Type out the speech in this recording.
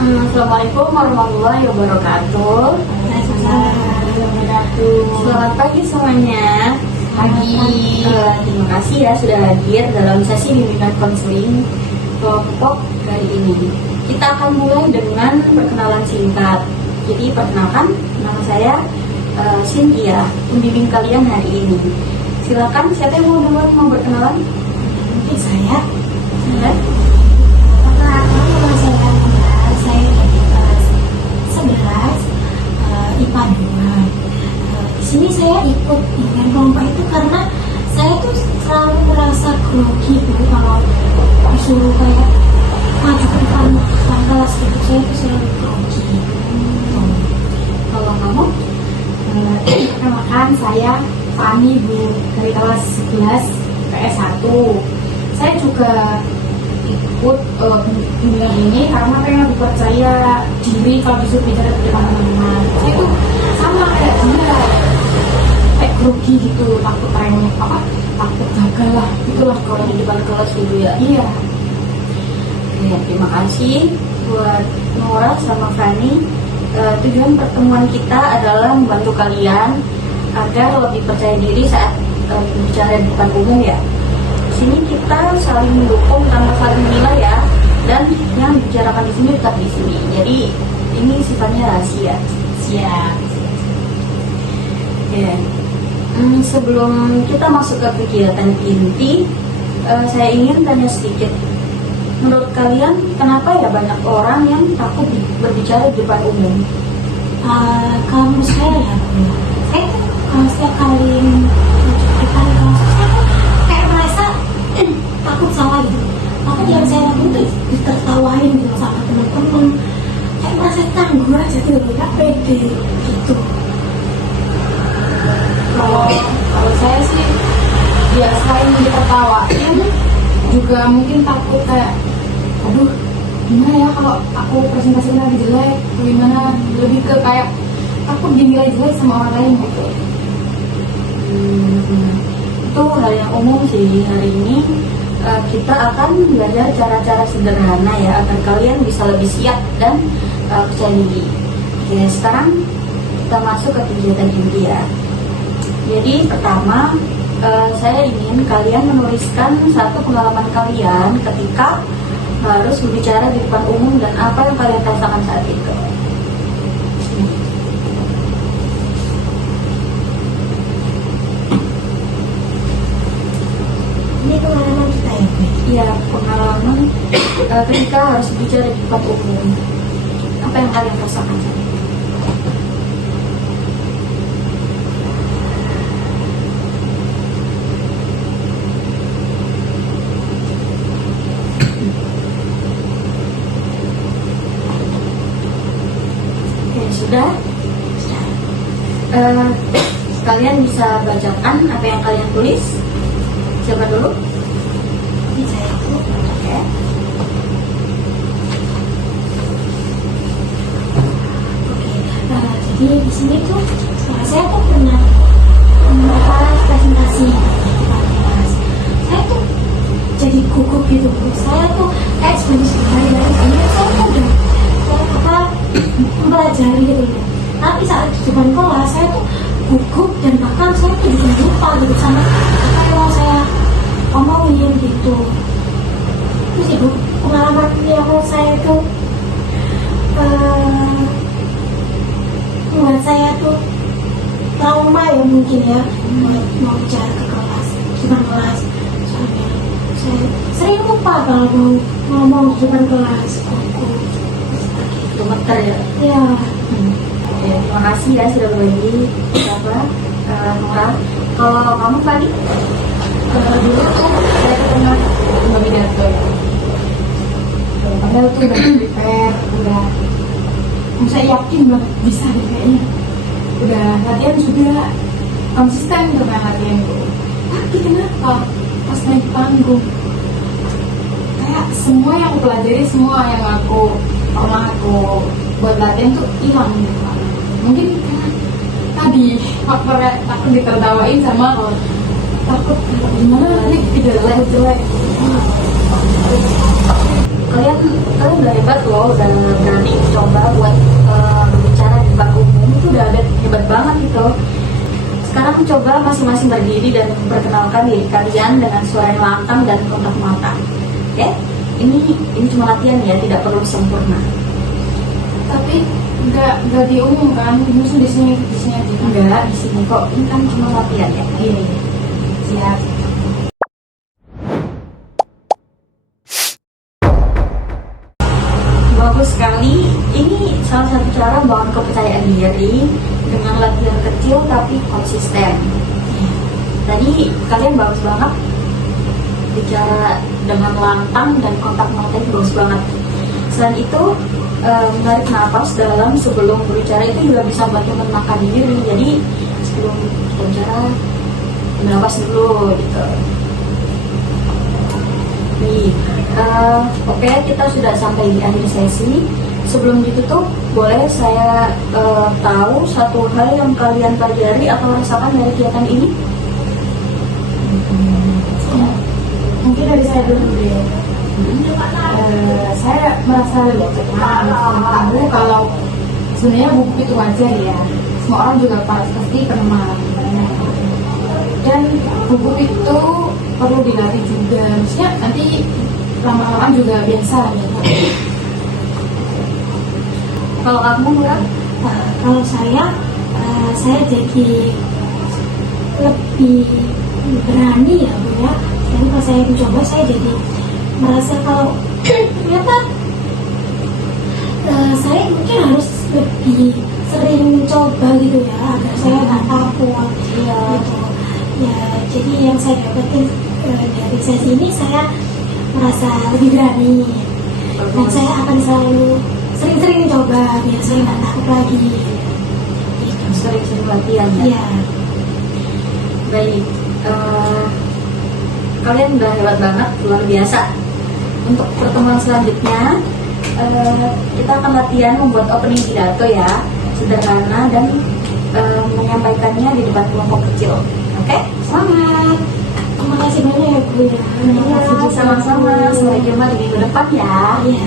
Assalamualaikum warahmatullahi wabarakatuh. Selamat pagi semuanya. Terima kasih ya sudah hadir dalam sesi bimbingan konseling kelompok kali ini. Kita akan mulai dengan perkenalan singkat. Jadi perkenalkan, nama saya Cynthia, pembimbing kalian hari ini. Silakan, siapa yang mau duluan mau berkenalan? Mungkin saya. Ya. Perkenalkan nama saya dari kelas 11 IPA 2. Di sini saya ikut bimbingan kelompok itu karena saya tuh selalu merasa grogi gitu kalau disuruh kayak maju ke depan kelas gitu. Saya tuh selalu grogi. Kalau kamu? Perkenalkan saya Fani Bu dari kelas 11 PS1. Saya juga ikut bimbingan ini karena pengen lebih percaya diri kalau disuruh bicara di depan teman-teman. Saya tuh sama kayak dia, kayak grogi gitu, takut takut gagal lah, itulah Kalau di depan kelas dulu ya. iya. Ya, terima kasih buat Nora sama Fani. Tujuan pertemuan kita adalah membantu kalian agar lebih percaya diri saat bicara di depan umum ya. Di sini kita saling mendukung tanpa saling menilai ya, dan yang dibicarakan di sini tetap di sini. Jadi ini sifatnya rahasia. Siap. Ya. Sebelum kita masuk ke kegiatan inti, saya ingin tanya sedikit. Menurut kalian, kenapa ya banyak orang yang takut berbicara di depan umum? Kalau menurut saya ya, saya tuh kalau setiap kali menunjukkan kelas saya tuh kayak merasa takut salah gitu. Maka yang saya lakukan tuh ditertawain gitu sama teman-teman. Kayak merasa tangguh aja gitu, nggak pede gitu. Kalau saya sih ya selain ditertawain juga mungkin takut kayak aduh gimana ya kalau aku presentasinya lagi jelek, gimana, lebih ke kayak takut dinilai jelek sama orang lain gitu. Itu hal yang umum sih. Hari ini kita akan belajar cara-cara sederhana ya agar kalian bisa lebih siap dan percaya diri. Oke, sekarang kita masuk ke kegiatan inti ya. Jadi pertama, saya ingin kalian menuliskan satu pengalaman kalian ketika harus berbicara di depan umum dan apa yang kalian rasakan saat itu. Ini pengalaman kita ya, Bu? Ya, pengalaman ketika harus berbicara di depan umum. Apa yang kalian rasakan saat itu? Sudah? Kalian bisa bacakan apa yang kalian tulis? Siapa dulu? Ini saya tuh. Oke. Jadi di sini tuh saya tuh pernah presentasi di kelas. Saya tuh jadi gugup gitu. Saya tuh kayak sebenarnya saya tuh udah mempelajari gitu ya. Tapi saat di depan kelas saya tuh gugup dan bahkan saya tuh juga lupa gitu sama apa yang mau saya omongin gitu. Terus ibu pengalaman yang saya tuh buat saya tuh trauma ya mungkin ya mau bicara ke kelas di depan kelas. Soalnya saya sering lupa kalau mau ngomong di depan kelas. Gemeter ya? Ya. Ya, terima kasih ya sudah berbagi. Nora, kalau kamu tadi Dulu tuh saya pernah Mbak Midato ya. Padahal tuh udah prepare, udah saya yakin banget bisa deh kayaknya. Udah latihan juga konsisten dengan latihan itu. Tapi kenapa pas naik panggung kayak semua yang aku pelajari, semua yang aku pernah aku buat latihan tuh hilang gitu. Mungkin karena tadi faktornya takut ditertawain sama takut gimana nanti tidak jelek. kalian udah hebat loh, udah berani coba buat berbicara di depan umum, itu udah hebat banget gitu. Sekarang coba masing-masing berdiri dan perkenalkan diri kalian dengan suara yang lantang dan kontak mata. Oke? Ini cuma latihan ya, tidak perlu sempurna. Tapi nggak diumumkan, musuh di sini aja. Enggak, di sini kok. Ini kan cuma latihan ya. Iya. Siap. Bagus sekali. Ini salah satu cara bangun kepercayaan diri dengan latihan kecil tapi konsisten. Tadi kalian bagus banget bicara dengan lantang dan kontak mata itu bagus banget. Selain itu, menarik nafas dalam sebelum berbicara itu juga bisa membantu menenangkan diri. Jadi sebelum kita bicara, nafas dulu gitu. Oke, kita sudah sampai di akhir sesi. Sebelum ditutup, boleh saya tahu satu hal yang kalian pelajari atau rasakan dari kegiatan ini? Mungkin dari saya dulu deh. Saya merasa lebih tenang, tahu kalau sebenarnya buku itu wajar ya. Semua orang juga pasti pernah mengalaminya. Dan buku itu perlu dilatih juga. Maksudnya nanti lama-lama juga biasa gitu. Kalau kamu, Nura? Kalau saya jadi lebih berani ya Bu ya. Dan pas saya mencoba saya jadi merasa kalau ternyata saya mungkin harus lebih sering mencoba gitu ya agar saya nggak takut gitu. Ya jadi yang saya dapetin dari sesi ini saya merasa lebih berani dan saya akan selalu sering-sering mencoba biar saya nggak takut lagi gitu. Sering-sering latihan ya? Iya. Baik, kalian udah hebat banget, luar biasa. Untuk pertemuan selanjutnya, kita akan latihan membuat opening pidato ya, sederhana dan menyampaikannya di depan kelompok kecil. Oke? Semangat. Terima kasih banyak ya Bu ya. Iya, sama-sama. Sampai jumpa di minggu depan ya. Iya.